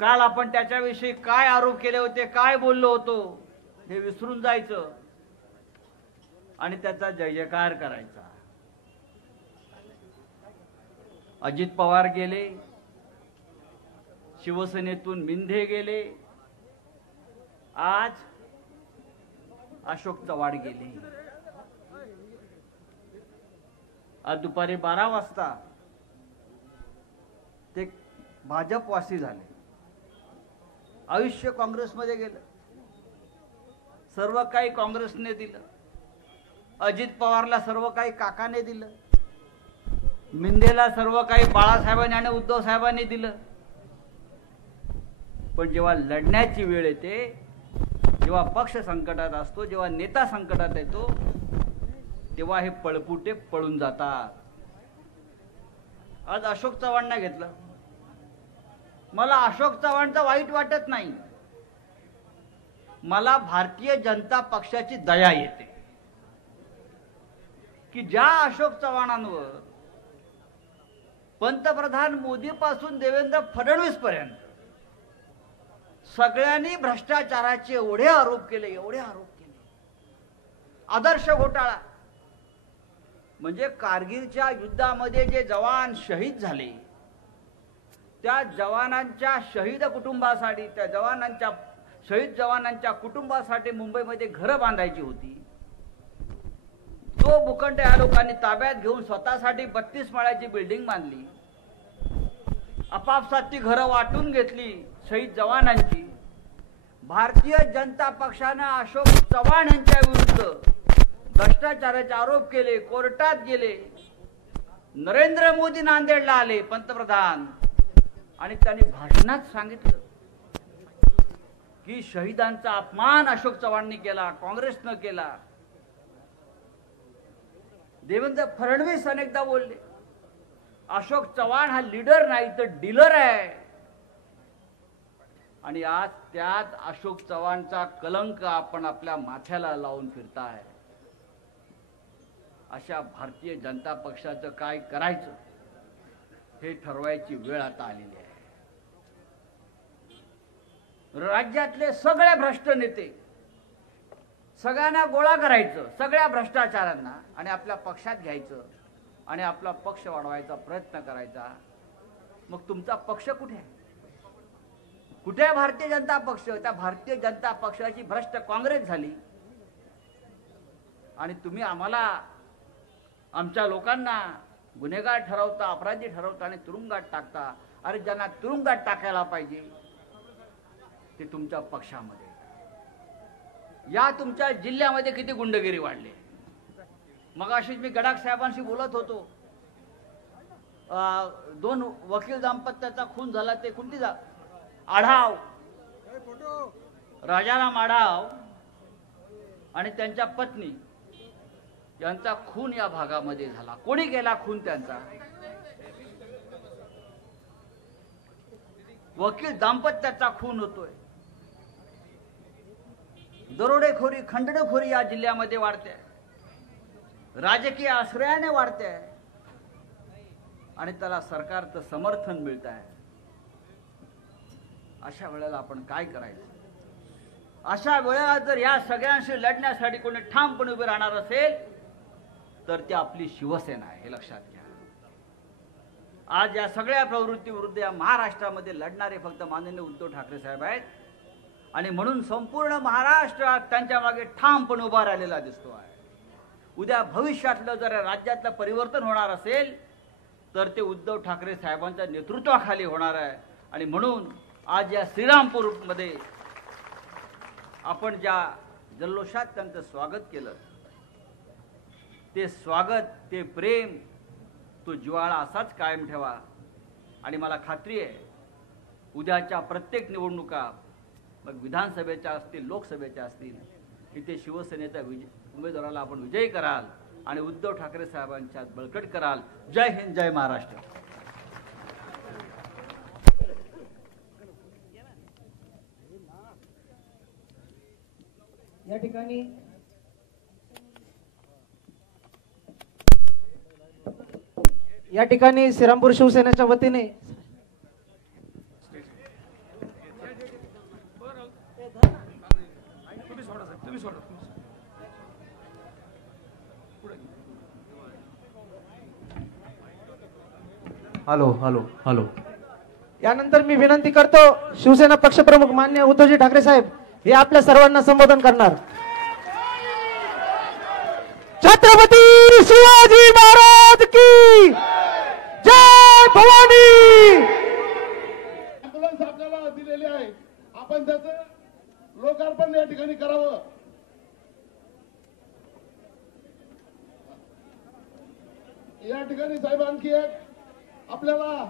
काल आपण त्याच्याविषयी काय आरोप केले होते, काय बोललो होतो हे विसरून जायचं आणि त्याचा जय जयकार करायचा. अजित पवार गेले, शिवसेनेतून मिंधे गेले, आज अशोक चव्हाण गेले. आज दुपारी 12 वाजता ते भाजपवासी झाले. आयुष्य काँग्रेसमध्ये गेलं, सर्व काही काँग्रेसने दिलं. अजित पवारला सर्व काही काकाने दिलं, मिंदेला सर्व काही बाळासाहेबांनी आणि उद्धव साहेबांनी दिलं. पण जेव्हा लढण्याची वेळ येते, जेव्हा पक्ष संकटात असतो, जेव्हा नेता संकटात येतो, तेव्हा हे पळपुटे पळून जातात. आज अशोक चव्हाणना घेतलं. मला अशोक चव्हाणचं वाईट वाटत नाही, मला भारतीय जनता पक्षाची दया येते की ज्या अशोक चव्हाणांवर पंतप्रधान मोदी पासून देवेंद्र फडणवीस पर्यंत सगळ्यांनी भ्रष्टाचाराचे एवढे आरोप केले. आदर्श घोटाळा म्हणजे कारगिलच्या युद्धामध्ये जे जवान शहीद झाले, त्या जवानांच्या शहीद कुटुंबासाठी, त्या शहीद जवानांच्या कुटुंबासाठी मुंबईमध्ये घरं बांधायची होती. तो भूखंड या लोकांनी ताब्यात घेऊन स्वतःसाठी 32 माळ्याची बिल्डिंग बांधली. आपापसात ती घरं वाटून घेतली शहीद जवानांची. भारतीय जनता पक्षाने अशोक चव्हाण यांच्या विरुद्ध भ्रष्टाचाराचे आरोप केले, कोर्टात गेले. नरेंद्र मोदी नांदेडला आले पंतप्रधान, आणि त्यांनी भाषणात सांगितलं की शहीदांचा अपमान अशोक चव्हाणांनी केला, काँग्रेसनं केला. देवेंद्र फडणवीस अनेकदा बोलले अशोक चव्हाण हा लीडर नाही तर डीलर आहे. आणि आज त्यात अशोक चव्हाणचा कलंक आपण आपल्या माथ्याला लावून फिरताय. अशा भारतीय जनता पक्षाचं काय करायचं हे ठरवायची वेळ आता आलेली आहे. राज्यातले सगळे भ्रष्ट नेते, सगळ्यांना गोळा करायचं, सगळ्या भ्रष्टाचारांना, आणि आपल्या पक्षात घ्यायचं आणि आपला पक्ष वाढवायचा प्रयत्न करायचा. मग तुमचा पक्ष कुठे आहे? कुठे आहे भारतीय जनता पक्ष? त्या भारतीय जनता पक्षाची भ्रष्ट काँग्रेस झाली आणि तुम्ही आम्हाला, आमच्या लोकांना गुन्हेगार ठरवता, अपराधी ठरवता आणि तुरुंगात टाकता. अरे ज्यांना तुरुंगात टाकायला पाहिजे ते तुमच्या पक्षामध्ये. या तुमच्या जिल्ह्यामध्ये किती गुंडगिरी वाढली. मगाशीच मी गडाख साहेबांशी बोलत होतो. 2 वकील दाम्पत्याचा खून झाला, ते कोणती आढाव, राजाराम आढाव आणि त्यांच्या पत्नी यांचा खून या भागामध्ये झाला. कोणी केला खून त्यांचा? वकील दाम्पत्याचा खून होतोय. दरोडेखोरी, खंडणीखोरी या जिल्ह्यामध्ये वाढते, राजकीय आश्रयाने वाढते आणि त्याला सरकारचं समर्थन मिळत आहे. अशा वेळेला आपण काय करायचं? अशा वेळेला जर या सगळ्यांशी लढण्यासाठी कोणी ठामपणे उभे राहणार असेल तर ती आपली शिवसेना आहे, हे लक्षात घ्या. आज या सगळ्या प्रवृत्ती विरुद्ध या महाराष्ट्रामध्ये लढणारे फक्त माननीय उद्धव ठाकरे साहेब आहेत आणि म्हणून संपूर्ण महाराष्ट्र त्यांच्या मागे ठामपणे उभा राहिलेला दिसतो आहे. उद्या भविष्यातलं जर राज्यातलं परिवर्तन होणार असेल तर ते उद्धव ठाकरे साहेबांच्या नेतृत्वाखाली होणार आहे. आणि म्हणून आज या श्रीरामपूरमध्ये आपण ज्या जल्लोषात त्यांचं स्वागत केलं, ते स्वागत, ते प्रेम, तो जिव्हाळा असाच कायम ठेवा. आणि मला खात्री आहे उद्याच्या प्रत्येक निवडणुका, मग विधानसभेच्या असतील, लोकसभेच्या असतील, इथे शिवसेनेच्या उमेदवाराला आपण विजयी कराल आणि उद्धव ठाकरे साहेबांच्या बळकट कराल. जय हिंद, जय महाराष्ट्र. या ठिकाणी श्रीरामपूर शिवसेनेच्या वतीने तुम्ही सोडा. Hello hello hello. यानंतर मी विनंती करतो शिवसेना पक्षप्रमुख मान्य उद्धवजी ठाकरे साहेब हे आपल्या सर्वांना संबोधन करणार. छत्रपती शिवाजी महाराज की जय भवानी. ॲम्ब्युलन्स आपल्याला दिलेली आहे, आपण त्याचं लोकार्पण या ठिकाणी करावं. या ठिकाणी साहेब आणखी एक आपल्याला